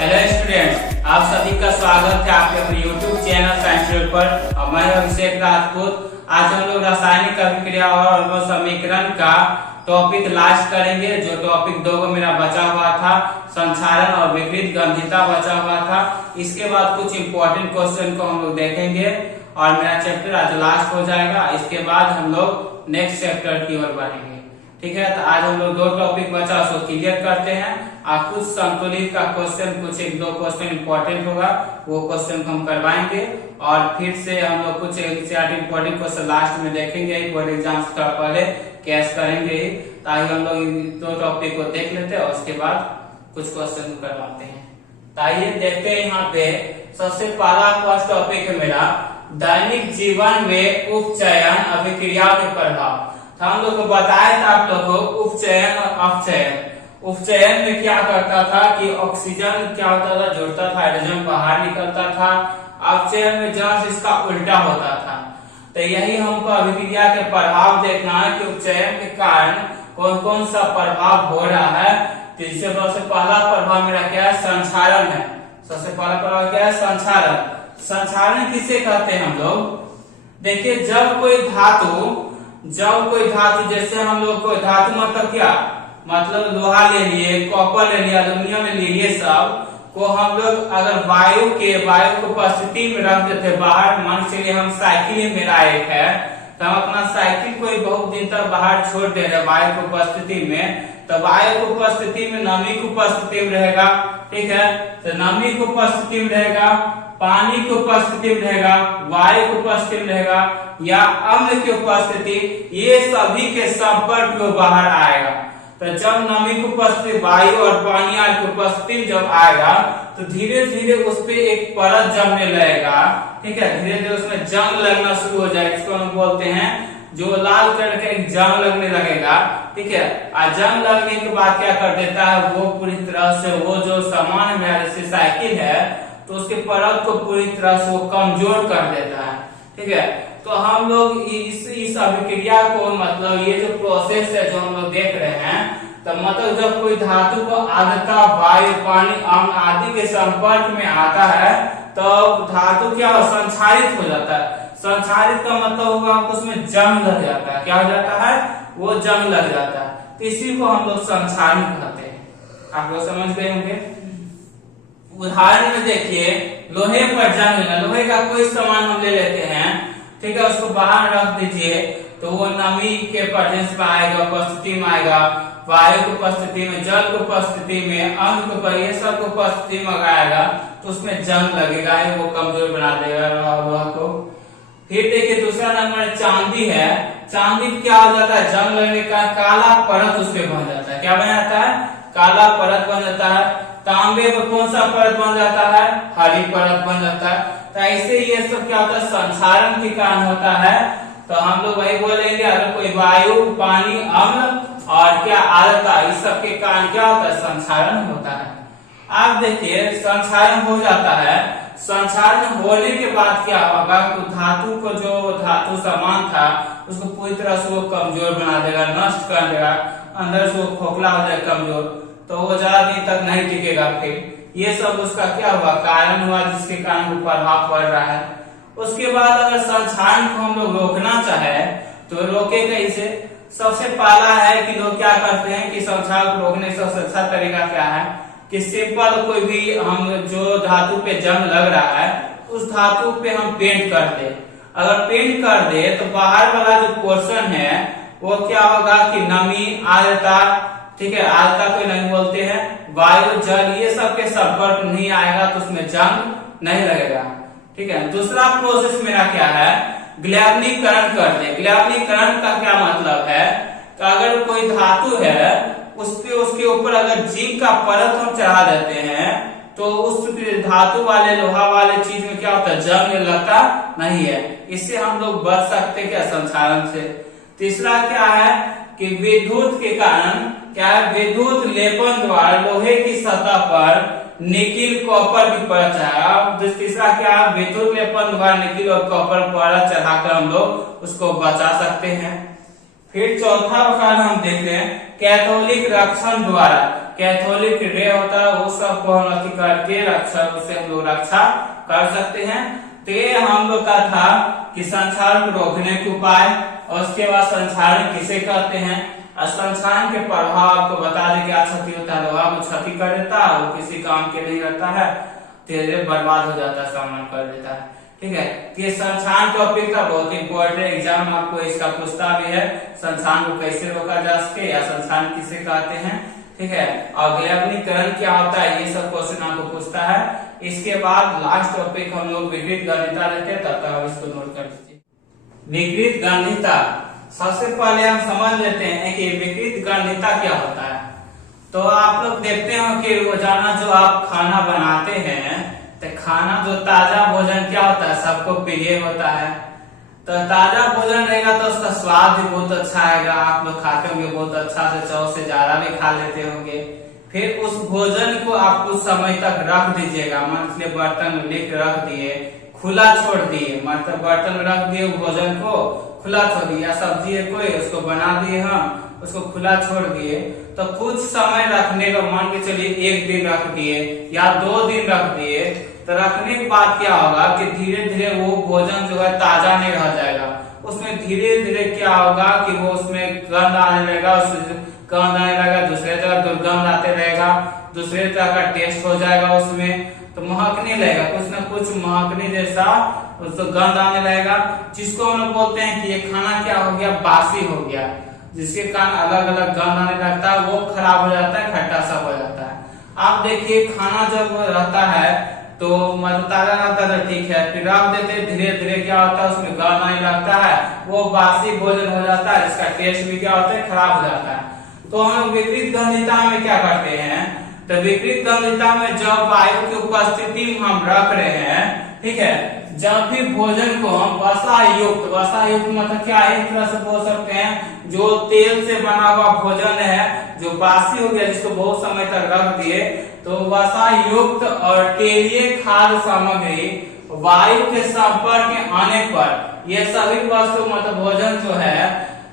Hello students, आप सभी का स्वागत है आपके अपने यूट्यूब चैनल साइंस पर। मैं अभिषेक राजपूत। आज हम लोग रासायनिक अभिक्रिया और समीकरण का टॉपिक लास्ट करेंगे। जो टॉपिक 2 मेरा बचा हुआ था, संक्षारण और विपरीत गंधिता बचा हुआ था। इसके बाद कुछ इंपॉर्टेंट क्वेश्चन को हम लोग देखेंगे और मेरा चैप्टर आज लास्ट हो जाएगा। इसके बाद हम लोग नेक्स्ट चैप्टर की ओर बढ़ेंगे। ठीक है, तो आज हम लोग 2 टॉपिक बचा उसको क्लियर करते हैं और कुछ संतुलित का क्वेश्चन, कुछ 1-2 क्वेश्चन इंपॉर्टेंट होगा, वो क्वेश्चन हम करवाएंगे और फिर से हम लोग कुछ इंपॉर्टेंट क्वेश्चन लास्ट में देखेंगे। बोर्ड एग्जाम्स का पहले कैश करेंगे ही, ताकि हम लोग इन 2 टॉपिक को देख लेते हैं और उसके बाद कुछ क्वेश्चन करवाते हैं। आइए देखते हैं यहाँ पे सबसे पहला फर्स्ट टॉपिक है मेरा, दैनिक जीवन में उपचयन अभिक्रिया के प्रभाव। हम लोग को बताया था आप लोग को उपचयन और अपचयन। उपचयन में क्या करता था कि ऑक्सीजन क्या होता था, जुड़ता था, हाइड्रोजन बाहर निकलता था। अपचयन में जस्ट इसका उल्टा होता था। तो यही हमको अभिक्रिया के प्रभाव देखना है कि उपचयन के कारण कौन कौन सा प्रभाव हो रहा है। तो इससे सबसे पहला प्रभाव मेरा क्या है, संक्षारण है। सबसे पहला प्रभाव क्या है, संक्षारण। संक्षारण किसे कहते हैं हम लोग? देखिए, जब कोई धातु जैसे हम लोग को धातु मतलब क्या, मतलब लोहा ले लिए, कॉपर ले लिया, एल्यूमिनियम ले लिए, ये सब को हम लोग अगर वायु को उपस्थिति में रख देते बाहर, मान चलिए हम साइकिल मेरा एक है, तो हम अपना साइकिल को बहुत दिन तक बाहर छोड़ दे रहे वायु की उपस्थिति में, तो वायु की उपस्थिति में नमी की उपस्थिति में रहेगा। ठीक है, तो नमी की उपस्थिति में रहेगा, पानी की उपस्थिति में रहेगा, वायु की उपस्थिति में रहेगा या अम्ल की उपस्थिति, ये सभी के संपर्क में बाहर आएगा। तो जब नमी की उपस्थिति, वायु और पानी की उपस्थिति जब आएगा तो धीरे धीरे उस पर एक परत जमने लगेगा। ठीक है, धीरे धीरे उसमें जंग लगना शुरू हो जाएगा। इसको हम बोलते हैं, जो लाल कलर का एक जंग लगने लगेगा। ठीक है, और जंग लगने के बाद क्या कर देता है, वो पूरी तरह से वो जो सामान है, जैसे साइकिल है, तो उसके परत को पूरी तरह से वो कमजोर कर देता है। ठीक है, तो हम लोग इस अभिक्रिया को, मतलब ये जो प्रोसेस है जो हम लोग देख रहे हैं, तो मतलब जब कोई धातु को आर्द्रता, वायु, पानी, अम्ल आदि के संपर्क में आता है तो धातु क्या हो, संक्षारित हो जाता है। संक्षारित का मतलब होगा उसमें जंग लग जाता है। क्या हो जाता है, वो जंग लग जाता है। तो इसी को हम लोग संक्षारण कहते हैं। आप लोग समझ गए होंगे। उदाहरण में देखिए, लोहे पर जंग लेना, लोहे का कोई सामान हम ले लेते हैं, ठीक है, उसको बाहर रख दीजिए तो वो नमी के प्रेजेंस में आएगा, उपस्थिति में आएगा, वायु की उपस्थिति में, जल की उपस्थिति में, अम्ल की, ये सब की उपस्थिति में आएगा तो उसमें जंग लगेगा, वो कमजोर बना देगा लोहा को। फिर देखिए दूसरा नंबर चांदी है। चांदी क्या हो जाता है, जंग लगने का काला परत उसपे बन जाता है। क्या बन जाता है, काला परत बन जाता है। तांबे में कौन सा परत बन जाता है, हरी परत बन जाता है। तो ऐसे ये सब क्या होता है, संक्षारण के कारण होता है। तो हम लोग वही बोलेंगे, अगर कोई वायु, पानी, अम्ल और क्या आर्द्रता, इस सब के कारण क्या होता है, संक्षारण होता है। आप देखिए, संक्षारण हो जाता है। संक्षारण होने के बाद क्या होगा, तो धातु को, जो धातु सामान था उसको पूरी तरह से वो कमजोर बना देगा, नष्ट कर देगा, अंदर से वो खोखला हो जाएगा, कमजोर, तो वो ज्यादा दिन तक नहीं टिकेगा। फिर ये सब उसका क्या हुआ, कारण हुआ, जिसके कारण वो प्रभाव पड़ रहा है। उसके बाद अगर संक्षारण को हम लोग रोकना चाहे तो रोके कैसे? सबसे पहला है कि लोग क्या करते हैं कि संक्षारण को रोकने का सबसे अच्छा तरीका क्या है कि सिंपल कोई भी हम जो धातु पे जंग लग रहा है उस धातु पे हम पेंट कर दे। अगर पेंट कर दे तो बाहर वाला जो पोर्शन है वो क्या होगा कि नमी, आर्द्रता, ठीक है, आर्द्रता को नहीं बोलते हैं, वायु, जल, ये सब के संपर्क नहीं आएगा तो उसमें जंग नहीं लगेगा। ठीक है, दूसरा प्रोसेस मेरा क्या है, ग्लैवनीकरण कर दे। ग्लैवनीकरण का क्या मतलब है, तो अगर कोई धातु है उसके ऊपर अगर जिंक का परत हम चढ़ा देते हैं तो उस धातु वाले, लोहा वाले चीज में क्या होता है, जंग लगता नहीं है। इससे हम लोग बच सकते क्या, संक्षारण से। तीसरा क्या है कि विद्युत के कारण क्या है, विद्युत लेपन द्वारा लोहे की सतह पर निकिल, कॉपर की परत चढ़ा। तीसरा क्या है, विद्युत लेपन द्वारा निकिल और कॉपर परत चढ़ाकर हम लोग उसको बचा सकते हैं। फिर चौथा कारण हम देख रहे हैं कैथोलिक रक्षण द्वारा। कैथोलिक रे होता है वो सबको हम अति करके रक्षा, उससे हम लोग रक्षा कर सकते हैं। तो ये हम लोग का था कि संचार को रोकने के उपाय, और उसके बाद संचारण किसे कहते हैं, संचारण के प्रभाव आपको बता दें क्या क्षति होता है। लोहा को क्षति कर देता है, वो किसी काम के नहीं रहता है, तेरे बर्बाद हो जाता है, सामान कर देता है। ठीक है, ये संचारण टॉपिक का बहुत इंपॉर्टेंट एग्जाम आपको इसका पूछता भी है, संचारण को कैसे रोका जा सके या संचारण किसे कहते हैं। ठीक है, अवयवीकरण क्या होता है, ये सब क्वेश्चन आपको पूछता है। इसके बाद लास्ट टॉपिक हम लोग विकृत गणिता लेते हैं, तब तक आप इसको नोट कर लीजिए। विकृत गणिता, सबसे पहले हम समझ लेते हैं कि विकृत गणिता क्या होता है। तो आप लोग देखते हो कि रोजाना जो आप खाना बनाते हैं, तो खाना जो ताजा भोजन क्या होता है, सबको प्रिय होता है। तो ताजा भोजन रहेगा तो उसका स्वाद भी बहुत अच्छा आएगा, आप लोग खाते होंगे बहुत अच्छा से, 100 से ज्यादा भी खा लेते होंगे। फिर उस भोजन को आप कुछ समय तक रख दीजिएगा, मतलब बर्तन में लेकर रख दिए, खुला छोड़ दिए, मतलब बर्तन में रख दिए भोजन को खुला छोड़ दिए, या सब्जी है कोई उसको बना दिए हम, उसको खुला छोड़ दिए, तो कुछ समय रखने का, मान के चलिए 1 दिन रख दिए या 2 दिन रख दिए, तो रखने के बाद क्या होगा कि धीरे धीरे वो भोजन जो है ताजा नहीं रह जाएगा, उसमें धीरे धीरे क्या होगा कि वो उसमें गंध आने लगेगा, गंध आने लगेगा, दूसरे जगह दुर्गंध आते रहेगा, दूसरे तरह का टेस्ट हो जाएगा उसमें, तो महकने लगेगा, कुछ ना कुछ महकने जैसा उसको गंध आने लगेगा, जिसको हम लोग बोलते हैं कि ये खाना क्या हो गया, बासी हो गया, जिसके कारण अलग अलग गंध आने लगता है, वो खराब हो जाता है, खट्टा सा हो जाता है। आप देखिए खाना जब रहता है तो मतलब ताजा रहता है तो ठीक है, फिर रख देते धीरे धीरे क्या होता है उसमें गंध आने लगता है, वो बासी भोजन हो जाता है, इसका टेस्ट भी क्या होता है, खराब हो जाता है। तो हम विपरीत गंधिता में क्या करते हैं, तो विपरीत गंधिता में जब वायु की उपस्थिति में हम रख रहे हैं, ठीक है, जब भी भोजन को हम वसा युक्त मतलब क्या, एक तरह से बोल सकते हैं जो तेल से बना हुआ भोजन है जो बासी हो गया, जिसको बहुत समय तक रख दिए, तो वसा युक्त और तेलीय खाद्य सामग्री वायु के संपर्क में आने पर ये सभी वस्तु मतलब भोजन जो है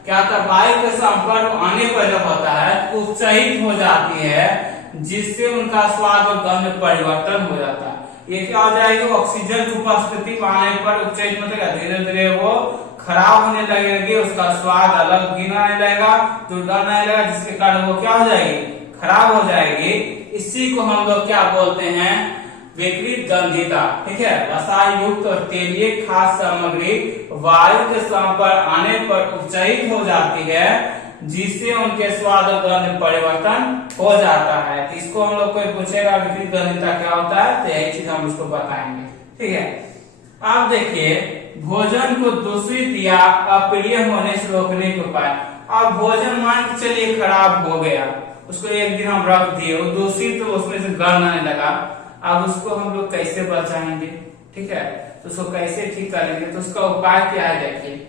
क्या होता है, वायु के संपर्क में आने पर जब होता है उपचयित हो जाती है, जिससे उनका स्वाद और गंध परिवर्तन हो जाता है। ये क्या हो जाएगा, ऑक्सीजन की उपस्थिति में आने पर उपचयित मतलब धीरे धीरे वो खराब होने लगेगी, उसका स्वाद अलग गिना आने लगेगा, दुर्गंध आने लगेगा, जिसके कारण वो क्या हो जाएगी, खराब हो जाएगी। इसी को हम लोग क्या बोलते हैं, विकृत गंधिता। ठीक है, वसा युक्त और तेलीय खाद्य सामग्री वायु के संपर्क आने पर उपचयित हो जाती है, जिससे उनके स्वाद और गंध परिवर्तन हो जाता है। तो इसको हम लोग कोई पूछेगा विकृत गंधिता क्या होता है, तो यही चीज हम इसको बताएंगे। ठीक है, आप देखिए भोजन को दूषित या अप्रिय होने से रोकने के उपाय। अब भोजन मान के चलिए खराब हो गया, उसको 1 दिन हम रख दिए, वो दूषित तो उसमें से गंध आने लगा, अब उसको हम लोग कैसे बचाएंगे, ठीक है, तो उसको कैसे ठीक करेंगे, तो उसका उपाय क्या है, देखिए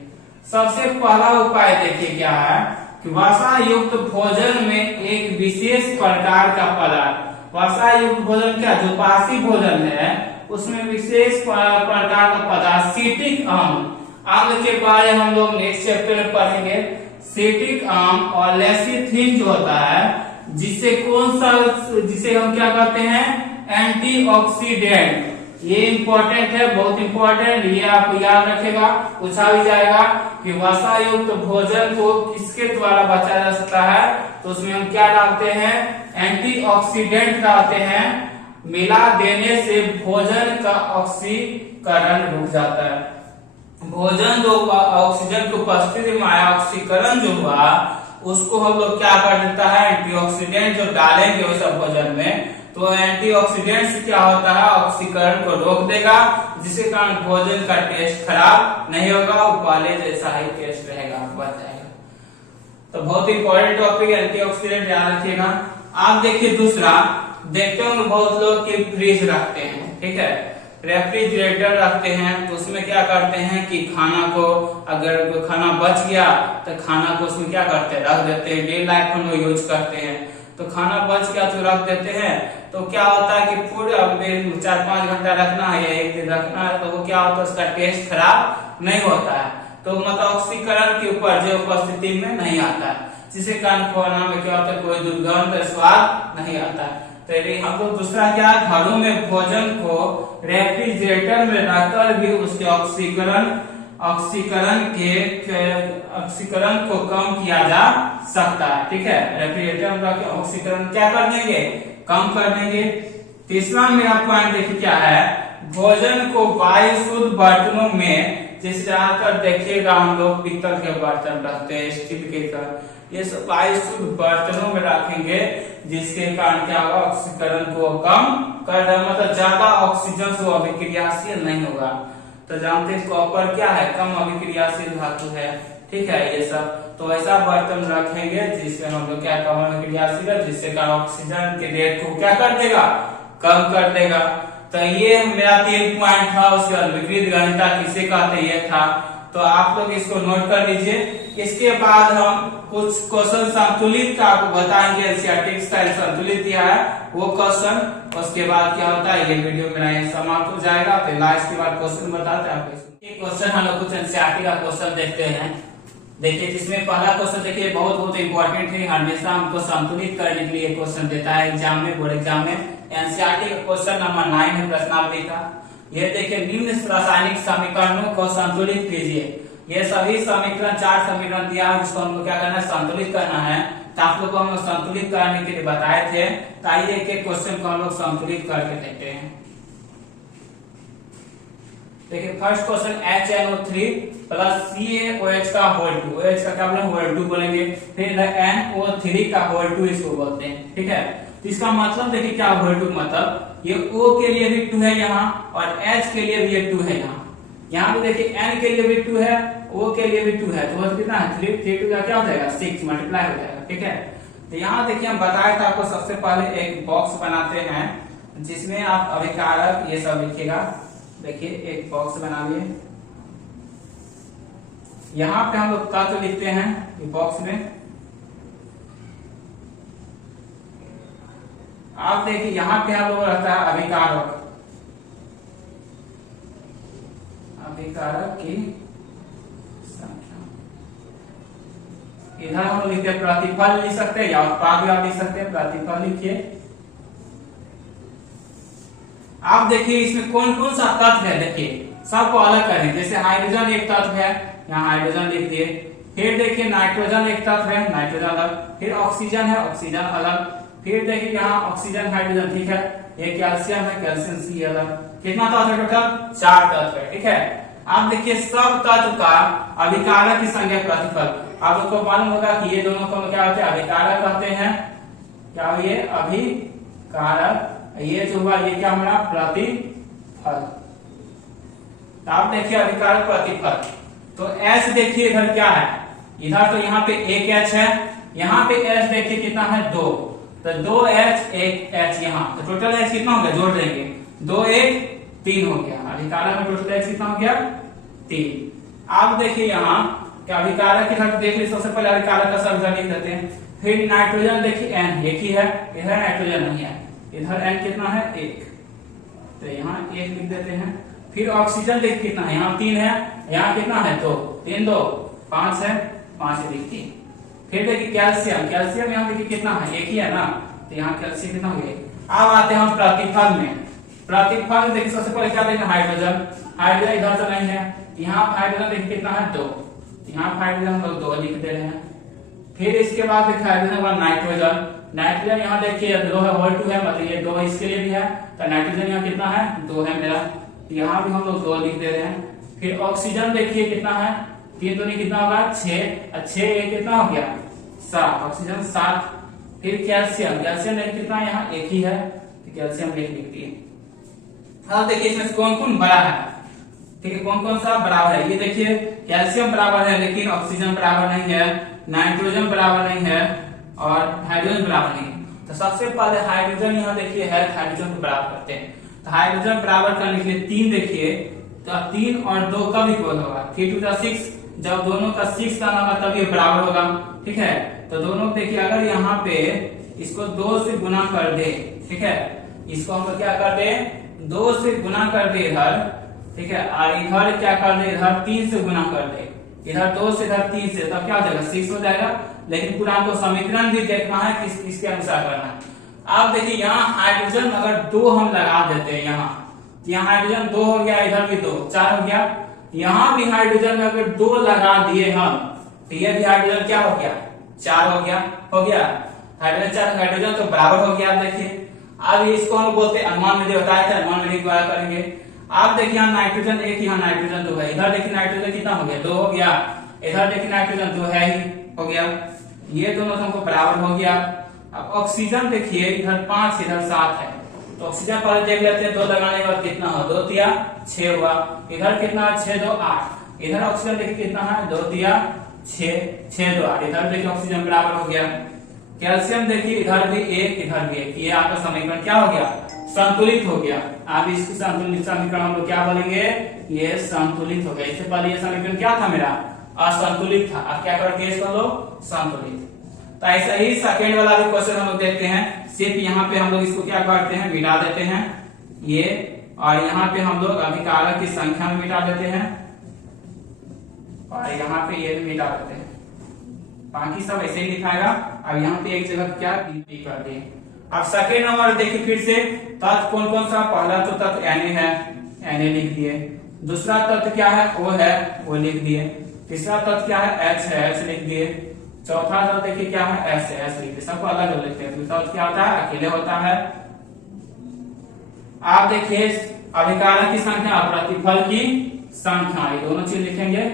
सबसे पहला उपाय देखिए क्या है कि वसा युक्त भोजन में एक विशेष प्रकार का पदार्थ, वसा युक्त भोजन क्या, जो बासी भोजन है उसमें विशेष प्रकार का पदार्थ सिटिक अम्ल के बारे हम लोग नेक्स्ट चैप्टर में पढ़ेंगे। सिटिक अम्ल और लेसिथिन जो होता है, जिसे कौन सा, जिसे हम क्या कहते हैं, एंटीऑक्सीडेंट। ये इंपॉर्टेंट है, बहुत इंपॉर्टेंट, ये आपको याद रखेगा, पूछा भी जाएगा कि वसा युक्त भोजन को किसके द्वारा बचाया जा सकता है, तो उसमें हम क्या डालते हैं, एंटीऑक्सीडेंट डालते हैं। मिला देने से भोजन का ऑक्सीकरण रुक जाता है। भोजन जो ऑक्सीजन की उपस्थिति में आया, ऑक्सीकरण जो हुआ उसको हम लोग क्या कर देता है, एंटीऑक्सीडेंट जो डालेंगे उस भोजन में, तो एंटीऑक्सीडेंट से क्या होता है, ऑक्सीकरण को रोक देगा, जिसके कारण भोजन का टेस्ट खराब नहीं होगा, वो पहले जैसा ही टेस्ट रहेगा, बच जाएगा। तो बहुत इंपॉर्टेंट टॉपिक है एंटीऑक्सीडेंट, याद रखिएगा। आप देखिए दूसरा, देखते होंगे बहुत लोग कि फ्रिज रखते हैं, ठीक है, रेफ्रिजरेटर रखते हैं, तो उसमें क्या करते हैं कि खाना को, अगर खाना बच गया तो खाना को उसमें क्या करते हैं, रख देते हैं, डे लाइफ हम लोग यूज करते हैं। तो खाना बच गया तो रख देते हैं, तो क्या होता है कि फूड 4-5 घंटा रखना है या 1 दिन रखना है, तो वो क्या होता है, उसका टेस्ट खराब नहीं होता है। तो मतलब ऑक्सीकरण के ऊपर जो उपस्थिति में नहीं आता है, जिसके कारण खाना में क्या होता है, कोई दुर्गंध स्वाद नहीं आता है। तो यदि हम लोग दूसरा क्या, घरों में भोजन को रेफ्रिजरेटर में रखकर भी उसके ऑक्सीकरण को कम किया जा सकता है। ठीक है, रेफ्रिजरेटर में रख के ऑक्सीकरण क्या कर देंगे, कम कर देंगे। तीसरा मेरा पॉइंट देखिए क्या है, भोजन को वायु शुद्ध बर्तनों में, जैसे ज्यादातर देखिएगा हम लोग पीतल के बर्तन रखते हैं, स्टील के ये सब वायु शुद्ध बर्तनों में रखेंगे, जिसके कारण क्या होगा, ऑक्सीकरण को कम कर देगा, मतलब ज्यादा ऑक्सीजन से अभिक्रियाशील नहीं होगा। तो जानते हैं कॉपर क्या है, कम अभिक्रियाशील धातु है। ठीक है, ये सब तो ऐसा बर्तन रखेंगे जिसमें हम लोग क्या, कम अभिक्रियाशील है, जिससे कारण ऑक्सीजन के रेट को क्या कर देगा, कम कर देगा। तो ये मेरा 3 पॉइंट था। उसके बाद विपरीत गणिता किसे कहते ये था, तो आप लोग इसको नोट कर लीजिए। इसके बाद हम कुछ क्वेश्चन संतुलित का आपको बताएंगे, एनसीईआरटी स्टाइल संतुलित दिया है वो क्वेश्चन। उसके बाद क्या होता है, ये वीडियो मेरा ये समाप्त हो जाएगा। फिर लास्ट के बाद क्वेश्चन बताते हैं आपको। एक क्वेश्चन हम लोग कुछ एनसीईआरटी का क्वेश्चन देखते हैं। देखिए, जिसमें पहला क्वेश्चन देखिए बहुत इंपॉर्टेंट है, हमेशा हमको संतुलित करने के लिए क्वेश्चन देता है एग्जाम में, बोर्ड एग्जाम में। एनसीईआरटी का क्वेश्चन नंबर 9 है प्रश्नावली का। ये देखिए, निम्न रासायनिक समीकरणों को संतुलित कीजिए। ये सभी समीकरण 4 समीकरण दिया है, जिसको हमको क्या करना है, संतुलित करना है। तो आप लोग को हम संतुलित करने के लिए बताए थे। तो आइए एक एक क्वेश्चन को हम लोग संतुलित करके देखते हैं। देखिए, first question HNO3 plus CaOH का होल 2, OH का क्या बोलेंगे, होल 2 बोलेंगे। फिर NO3 का होल 2 इसको बोलते हैं। ठीक है, तो इसका मतलब देखिए क्या होल 2 मतलब, ये O के लिए भी 2 है यहाँ, और H के लिए भी ये 2 है यहाँ। यहाँ पे देखिए N के लिए भी 2 है, O के लिए भी 2 है, तो कितना है 3 2 का क्या हो जाएगा 6 मल्टीप्लाई हो जाएगा। ठीक है, तो यहाँ देखिए हम बताया था आपको, सबसे पहले एक बॉक्स बनाते हैं जिसमें आप अभिकारक ये सब लिखिएगा। देखिए एक बॉक्स बनाइए, यहाँ पे हम लोग तत्व लिखते हैं ये बॉक्स में। आप देखिए यहाँ पे हम लोग रहता है अभिकारक, अभिकारक की संख्या। इधर हम लिखते हैं प्रतिफल, लिख सकते हैं या उत्पाद भी आप लिख सकते हैं। प्रतिफल लिखिए। आप देखिए इसमें कौन कौन सा तत्व है, देखिए सबको अलग करें। जैसे हाइड्रोजन एक तत्व है, यहाँ हाइड्रोजन लिख दिए। फिर देखिए नाइट्रोजन एक तत्व है, नाइट्रोजन अलग। फिर ऑक्सीजन है, ऑक्सीजन अलग। फिर देखिए यहाँ ऑक्सीजन हाइड्रोजन, ठीक है। ये कैल्शियम है, कैल्शियम सी अलग। कितना तत्व है टोटल, 4 तत्व है। ठीक है, आप देखिए सब तत्व का अभिकारक की संख्या प्रतिफल। आप लोग को मालूम होगा कि ये दोनों को क्या होते हैं, अभिकारक कहते हैं। क्या ये अभिकारक, ये जो हुआ ये क्या हमारा प्रतिफल। तो आप देखिए अभिकारक प्रतिफल। तो H देखिए इधर क्या है, इधर तो यहाँ पे एक H है, यहाँ पे H देखिए कितना है 2, तो 2H 1H यहाँ, तो टोटल H कितना हो गया, जोड़ देंगे 2 1 3 हो गया। अभिकारक में टोटल H कितना हो गया 3। आप देखिए यहाँ क्या अभिकारक इधर देख लीजिए, सबसे पहले अभिकारक का सब लिख देते हैं। फिर नाइट्रोजन देखिए N एक ही है, इधर नाइट्रोजन नहीं है, इधर N कितना है 1, तो यहाँ 1 लिख देते हैं। फिर ऑक्सीजन देखिए कितना है, यहाँ 3 है, यहाँ कितना है 2, 3 2 5 है, 5 देखिए। फिर देखिए कैल्शियम, कैल्शियम यहाँ देखिए कितना है, एक ही है ना, तो यहाँ कैल्शियम कितना हो गया। अब आते हैं हम प्रतिफल में। प्रतिफल देखिए सबसे पहले क्या देखें, हाइड्रोजन, हाइड्रोजन इधर तो नहीं है, यहाँ हाइड्रोजन देखिए कितना है 2, यहाँ हाइड्रोजन हम लोग 2 लिख दे रहे हैं। फिर इसके बाद देखिए हाइड्रोजन बाद नाइट्रोजन, नाइट्रोजन यहाँ देखिए 2 है, होल 2 है, मतलब ये 2 इसके लिए भी है, तो नाइट्रोजन यहाँ कितना है 2 है मेरा, यहाँ भी हम लोग 2 लिख दे रहे हैं। फिर ऑक्सीजन देखिए कितना है, 3 तो नहीं कितना होगा 6, 6 ये कितना हो गया 7, ऑक्सीजन 7। फिर कैल्शियम, कैल्शियम देखिए कितना यहाँ एक ही है, तो कैल्शियम लिख दिए। अब देखिए इसमें कौन कौन बड़ा है, ठीक है, कौन कौन सा बराबर है। ये देखिए कैल्शियम बराबर है, लेकिन ऑक्सीजन बराबर नहीं है, नाइट्रोजन बराबर नहीं है, और हाइड्रोजन बराबर नहीं है। तो सबसे पहले हाइड्रोजन यहाँ देखिए है, हाइड्रोजन को बराबर करते हैं। तो हाइड्रोजन बराबर करने के लिए 3 देखिए, तो 3 और 2 कब इक्वल होगा, 3 2 6, जब दोनों का 6 का होगा तब ये बराबर होगा। ठीक है, तो दोनों देखिए अगर यहाँ पे इसको 2 से गुना कर दे, ठीक है, इसको हम क्या कर दे 2 से गुना कर दे इधर, ठीक है, और इधर क्या कर दे, इधर 3 से गुना कर दे, इधर 2 से इधर 3 से, तब क्या हो जाएगा 6 हो जाएगा। लेकिन पूरा हमको समीकरण भी देखना है किसके अनुसार करना है। आप देखिए यहाँ हाइड्रोजन अगर 2 हम लगा देते हैं यहाँ, तो यहाँ हाइड्रोजन 2 हो गया, इधर भी 2, 4 हो गया। यहाँ भी हाइड्रोजन में अगर 2 लगा दिए हम, तो ये भी हाइड्रोजन क्या हो गया 4 हो गया, हाइड्रोजन 4 हाइड्रोजन तो बराबर हो गया। आप देखिए अब इसको हम बोलते हैं अनुमान विधि, बताया था अनुमान विधि द्वारा करेंगे। आप देखिए यहाँ नाइट्रोजन 1, यहाँ नाइट्रोजन 2 है, इधर देखिए नाइट्रोजन कितना हो गया 2 हो गया, इधर देखिए नाइट्रोजन 2 है ही हो गया, ये दोनों हमको बराबर हो गया। अब ऑक्सीजन देखिए इधर 5 इधर 7 है, तो ऑक्सीजन पहले देख लेते हैं, 2 लगाने के बाद कितना हो 2 तिया 6 हुआ, इधर कितना 6 2 8, इधर ऑक्सीजन देखिए कितना है 2 तिया 6 6 2 8, इधर देखिए ऑक्सीजन बराबर हो गया। कैल्शियम देखिए इधर भी 1 इधर भी 1, ये आपका समीकरण क्या हो गया संतुलित हो गया। अब इसको संतुलित समीकरण हम लोग क्या बोलेंगे, ये संतुलित हो गया। इससे पहले ये समीकरण क्या था मेरा असंतुलित था, अब क्या करते हैं इसको लोग संतुलित। तो ऐसा ही सेकेंड वाला भी क्वेश्चन हम लोग देखते हैं, सिर्फ यहाँ पे हम लोग इसको क्या करते हैं मिटा देते हैं ये, और यहाँ पे हम लोग अभिकारक की संख्या में मिटा देते हैं, और यहाँ पे ये भी मिटा देते हैं, बाकी सब ऐसे ही दिखाएगा। अब यहाँ पे एक जगह क्या कर दिए। अब सेकेंड नंबर देखिए फिर से तत्व कौन कौन सा, पहला तो तत्व Na है, Na लिख दिए, दूसरा तत्व क्या है O है, O लिख दिए, तीसरा तत्व क्या है H है, H लिख दिए, चौथा तत्व देखिए क्या है S है, S लिख दिए, सबको अलग अलग लिखते हैं। दूसरा तत्व क्या होता है अकेले होता है। आप देखिए अभिकारक की संख्या प्रतिफल की संख्या, ये दोनों चीज लिखेंगे।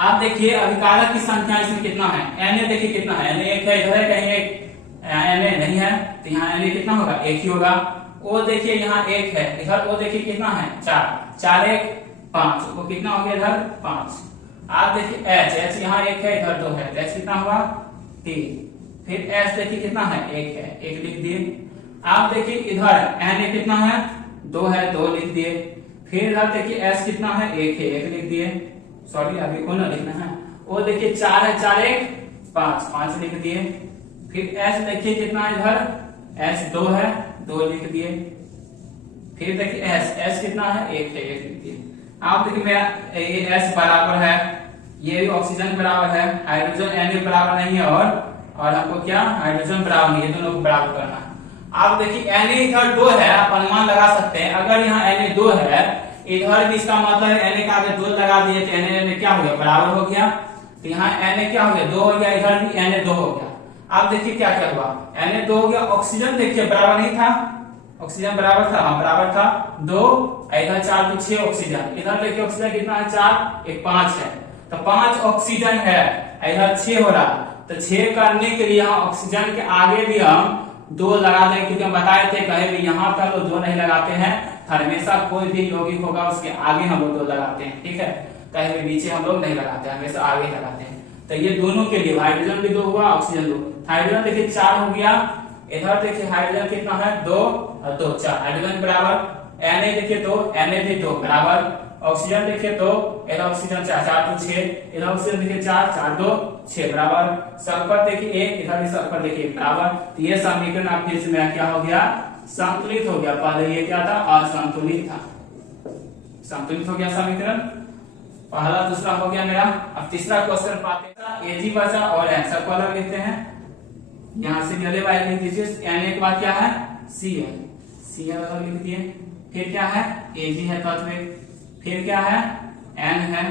आप देखिए अभिकारक की संख्या इसमें कितना है, Na देखिए कितना है, Na 1 है, इधर है कहीं एक Na नहीं है, तो यहाँ Na कितना होगा 1 ही होगा। O देखिए यहाँ 1 है, इधर O देखिए कितना है 4, 4 1 5, वो कितना हो गया इधर 5। आप देखिए H यहाँ 1 है, इधर 2 है, तो H कितना हुआ 3। फिर S देखिए कितना है 1 है, 1 लिख दिए। आप देखिए इधर Na कितना है 2 है, 2 लिख दिए। फिर इधर देखिए S कितना है 1 है, 1 लिख दिए, सॉरी अभी को ना लिखना है। वो देखिए 4 है, 4 1 5, 5 लिख दिए। फिर S देखिए कितना है इधर S 2 है, 2 लिख दिए। फिर देखिए S कितना है 1 है, 1 लिख दिए। आप देखिए मेरा ये S बराबर है, ये भी ऑक्सीजन बराबर है, हाइड्रोजन Na बराबर नहीं है, और हमको क्या हाइड्रोजन बराबर नहीं है, दोनों को बराबर करना है। आप देखिए Na इधर 2 है, आप अनुमान लगा सकते हैं अगर यहाँ Na 2 है, इधर भी इसका मतलब Na का आगे 2 लगा दिए तो Na क्या हो गया बराबर हो गया, तो यहाँ Na क्या हो गया 2 हो गया, इधर भी Na 2 हो गया। आप देखिए क्या क्या हुआ Na 2 हो गया। ऑक्सीजन देखिए बराबर नहीं था, ऑक्सीजन बराबर था, हाँ बराबर था 2, इधर 4 तो 6 ऑक्सीजन, इधर देखिए ऑक्सीजन कितना है 4 1 5 है, तो 5 ऑक्सीजन है, इधर 6 हो रहा, तो 6 करने के लिए यहाँ ऑक्सीजन के आगे भी हम 2 लगा दें, क्योंकि हम बताए थे कहीं भी यहाँ पर 2 नहीं लगाते हैं, हमेशा कोई भी यौगिक होगा उसके आगे हम लोग 2 लगाते हैं, ठीक है, कहीं भी नीचे हम लोग नहीं लगाते हैं, हमेशा आगे लगाते हैं। तो ये दोनों के लिए हाइड्रोजन भी 2 हुआ, ऑक्सीजन 2, हाइड्रोजन देखिए 4 हो गया, इधर देखिए हाइड्रोजन कितना है 2 और 2 4, हाइड्रोजन बराबर। Na देखिए 2, Na भी 2 बराबर। ऑक्सीजन देखिए 2, इधर ऑक्सीजन 4 4 2 6, इधर ऑक्सीजन देखिए 4 4 2 6 बराबर। सल्फर देखिए 1, इधर भी सल्फर देखिए बराबर। तो ये समीकरण आप फिर से मेरा क्या हो गया संतुलित हो गया, पहले ये क्या था असंतुलित था, संतुलित हो गया समीकरण पहला, दूसरा हो गया मेरा। अब तीसरा क्वेश्चन पाते हैं, Ag बचा और आंसर को अलग लिखते हैं, यहाँ से पहले वाले लिख दीजिए, Na के बाद क्या है Cl अलग लिख दिए, फिर क्या है Ag है तत्व, फिर क्या है N है,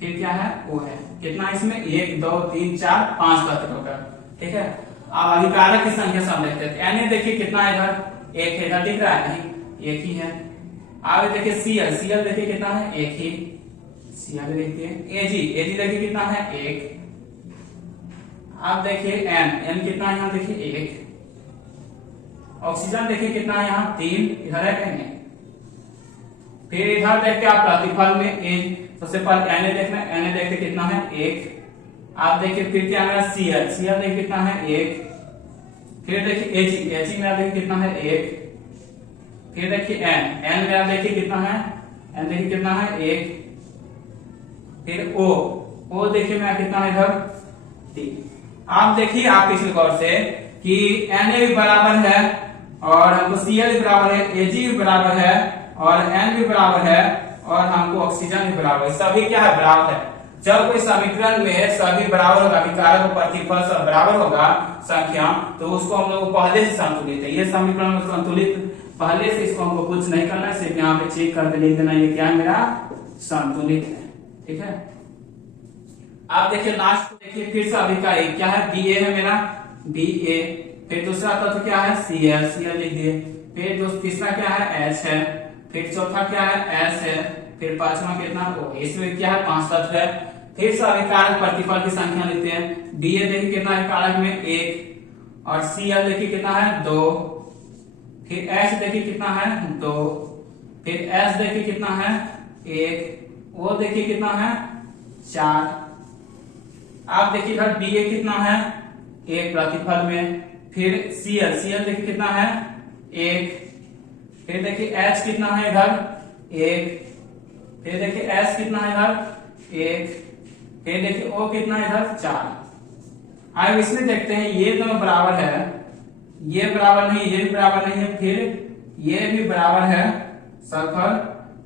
फिर क्या है O है, कितना इसमें 1 2 3 4 5 तत्व टोटल, ठीक है। अब अभिकारक की संख्या सब लिखते हैं। Na देखिए कितना है इधर 1 है, इधर दिख रहा है नहीं 1 ही है। अब देखिए Cl देखिए कितना है 1 ही, Cl लिखते हैं। Ag देखिए कितना है 1। अब देखिए N कितना है यहाँ देखिए 1। ऑक्सीजन देखिए कितना है यहाँ 3, इधर है कहीं। फिर इधर देखते आप प्रतिफल में एज, सबसे पहले Na देखना, Na देखते कितना है 1। आप देखिए फिर क्या है Cl देखिए कितना है 1। फिर देखिए Ag मेरा देखिए कितना है 1। फिर देखिए N मेरा देखिए कितना है, N देखिए कितना है 1। फिर O देखिए मेरा कितना है इधर 3। आप देखिए आप इस गौर से कि Na भी बराबर है और हमको Cl भी बराबर है, Ag भी बराबर है और N भी बराबर है और हमको ऑक्सीजन भी बराबर, सभी क्या है बराबर है। जब कोई समीकरण में सभी बराबर होगा, विकारक और प्रतिफल सब बराबर होगा संख्या, तो उसको हम लोग पहले से संतुलित है। ये समीकरण में संतुलित पहले से, इसको हमको कुछ नहीं करना है, सिर्फ यहाँ पे चेक करके लिख देना ये क्या है मेरा संतुलित है। ठीक है, आप देखिए लास्ट को देखिए फिर से अभी का एक क्या है बी ए है मेरा बी ए, फिर दूसरा तत्व क्या है सी एल, सी एल लिख दिए, फिर जो तीसरा क्या है एच है, फिर चौथा क्या है एस है, फिर पांचवा कितना ओ, इसमें क्या है 5 तत्व है। फिर से अभिकारक प्रतिफल की संख्या लेते हैं। डी ए देखिए कितना है कारक में 1, और सी एल देखिए कितना है 2, फिर एच देखिए कितना है 2, फिर एस देखिए कितना है 1, ओ देखिए कितना है 4। आप देखिए इधर बी ए कितना है 1 प्रतिफल में, फिर सी एल देखिए कितना है 1, फिर देखिए एच कितना है इधर 1, फिर देखिए एस कितना है इधर 1, फिर देखिए ओ कितना है इधर 4। अब इसमें देखते हैं ये दोनों बराबर है, ये बराबर नहीं, ये भी बराबर नहीं है, फिर ये भी बराबर है सल्फर,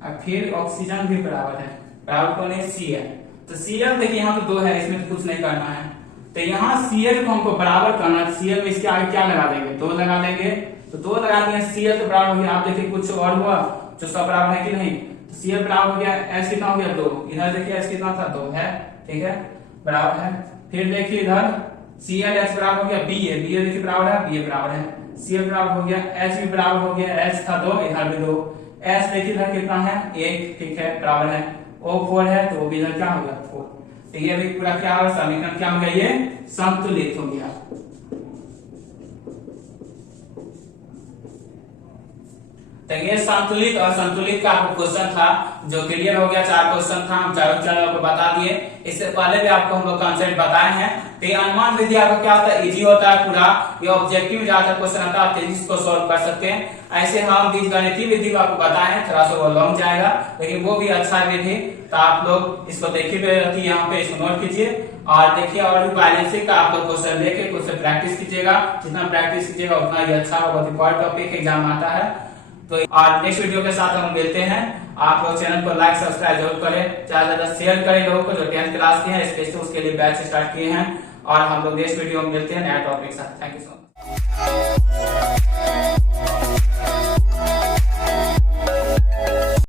और फिर ऑक्सीजन भी बराबर है, बराबर कौन है सी एल। तो सी एल देखिए यहाँ तो 2 है, इसमें तो कुछ नहीं करना है, तो यहाँ सी एल को हमको बराबर करना है। सी एल में इसके आगे क्या लगा देंगे 2 लगा देंगे, तो 2 लगा दिए, सी एल तो बराबर हो गया। आप देखिए कुछ और हुआ जो सब बराबर है कि नहीं, तो सी एल बराबर हो गया, एच कितना हो गया 2, इधर देखिए एच कितना था 2 है, ठीक है बराबर है। फिर देखिए इधर सी एल एच बराबर हो गया बी ए देखिए बराबर है, बी ए बराबर है, सी एल बराबर हो गया, एच भी बराबर हो गया, एच था 2 इधर भी 2, एच देखिए इधर कितना है 1, ठीक है बराबर है, ओ 4 है तो वो भी इधर क्या हो गया 4। तो ये भी पूरा क्या होगा समीकरण क्या हो गया, ये संतुलित हो गया। तो ये संतुलित और संतुलित का आपको क्वेश्चन था जो क्लियर हो गया। 4 क्वेश्चन था, हम चारों चैनल आपको बता दिए। इससे पहले भी आपको हम लोग कॉन्सेप्ट बताए हैं। तो ये अनुमान विधि आपको क्या होता है, इजी होता है पूरा, ये ऑब्जेक्टिव में ज्यादा क्वेश्चन आता है, आप तेजी से सॉल्व कर सकते हैं। ऐसे हम बीजगणितीय विधि को आपको बताए हैं, थोड़ा सा वो लॉन्ग जाएगा लेकिन वो भी अच्छा विधि, तो आप लोग इसको देखिए रहती है यहाँ पे, इसको नोट कीजिए और देखिए। और भी बैलेंसिंग का आप लोग क्वेश्चन लेके कुछ प्रैक्टिस कीजिएगा, जितना प्रैक्टिस कीजिएगा उतना ही अच्छा होगा। बहुत इंपॉर्टेंट टॉपिक एग्जाम आता है। तो और नेक्स्ट वीडियो के साथ हम मिलते हैं। आप लोग चैनल को लाइक सब्सक्राइब जरूर करें, ज्यादा ज्यादा शेयर करें लोगों को जो 10th क्लास के हैं, स्पेशल उसके लिए बैच स्टार्ट किए हैं। और हम लोग नेक्स्ट वीडियो में मिलते हैं नया टॉपिक के साथ। Thank you so much.